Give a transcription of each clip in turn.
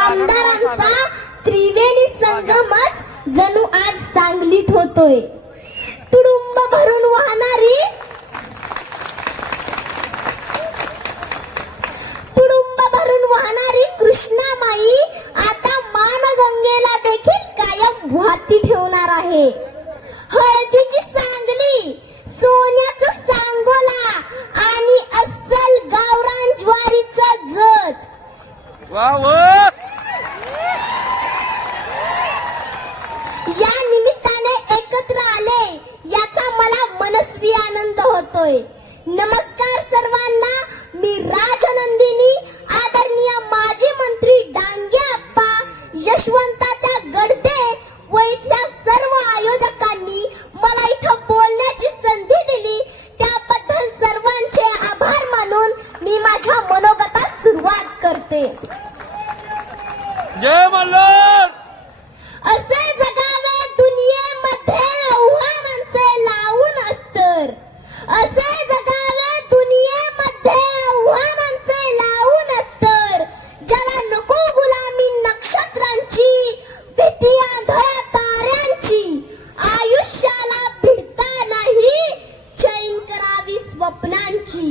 आमदारांचा त्रिवेणी संगमच जणू आज सांगलीत होतोय. तुडुंब भरून वाहणारी तुडुंब भरून वाहणारी कृष्णामाई आता मानगंगेला देखील कायम वाहती ठेवणार आहे. हळदीची सांगली सोन्याचं सांगोला आणि अस्सल गावरान ज्वारीचं जत. वा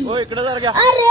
हो इकडे जर घ्या. अरे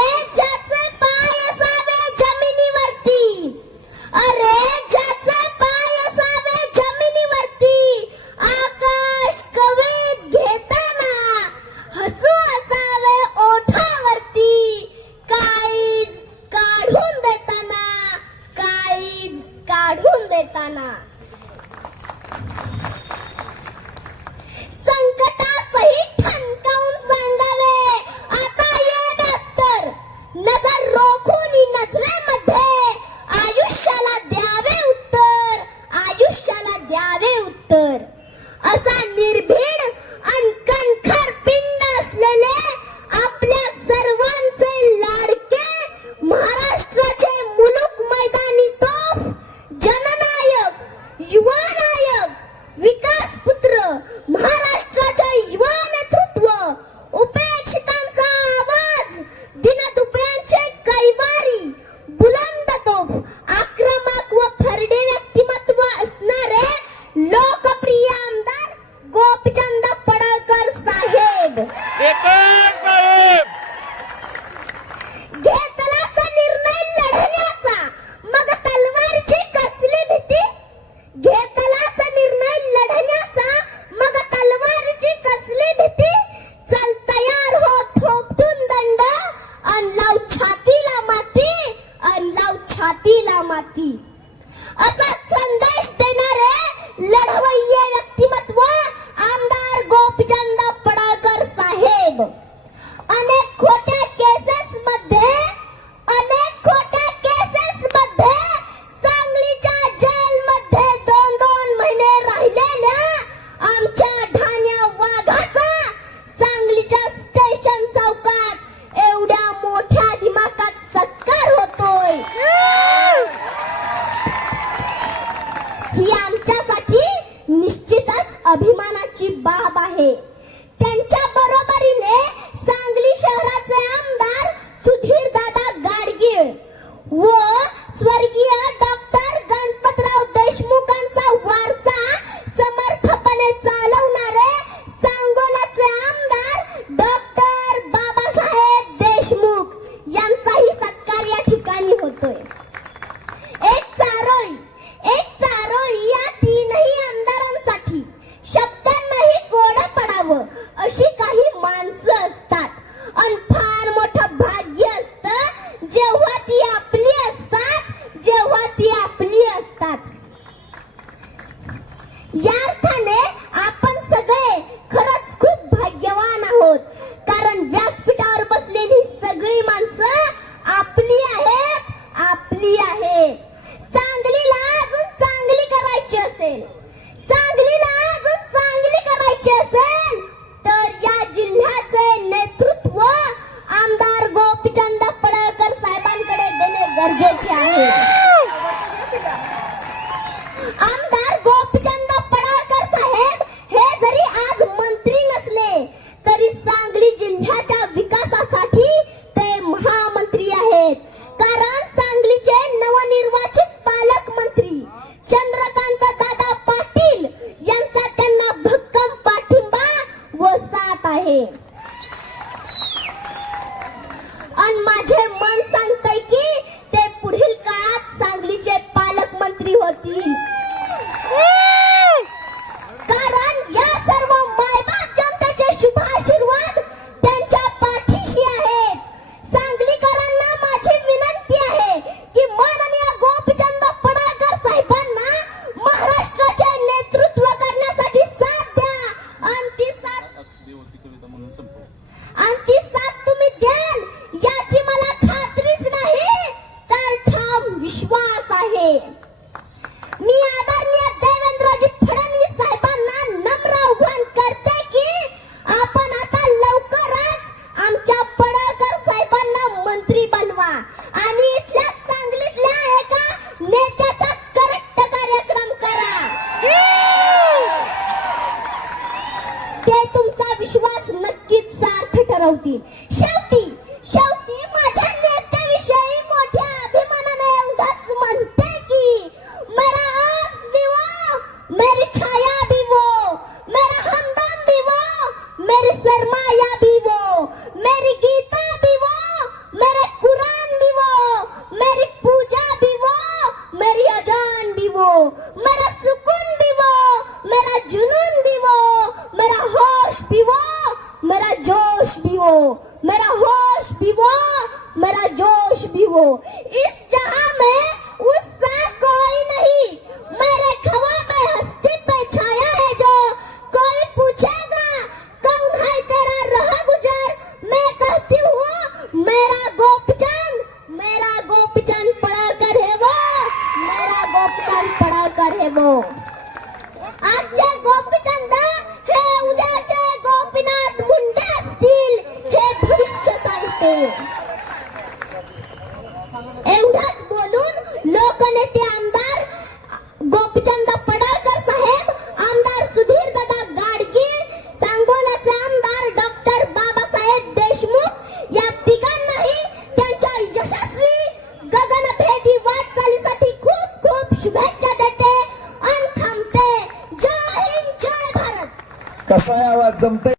अभिमानाची बाब आहे. होतील be warned. वाटते एवढंच बोलून लोकनेते आमदार गोपचंद पडळकर साहेब आमदार सुधीर दादा सांगोलाचे आमदार डॉक्टर बाबासाहेब देशमुख या तिघांनाही त्यांच्या यशस्वी गगनभेदी वाटचालीसाठी खूप खूप शुभेच्छा देते आणि थांबते. जय हिंद जय भारत. कसा आवाज? जमते